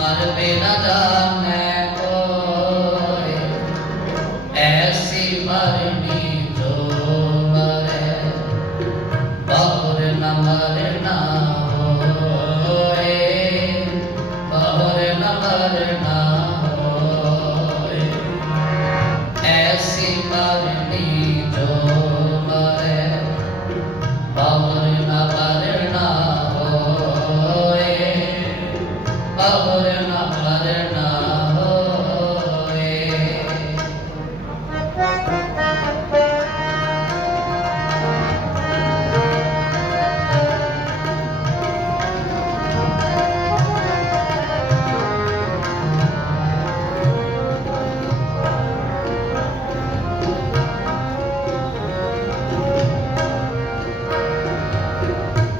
পারবে না জান্নাত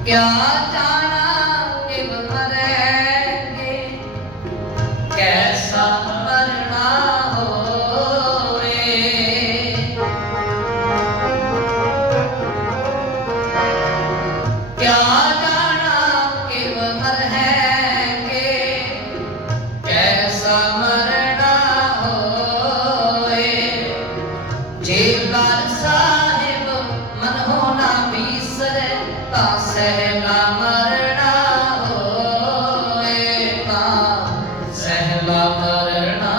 Your करुणा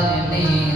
என்னை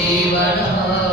देवनः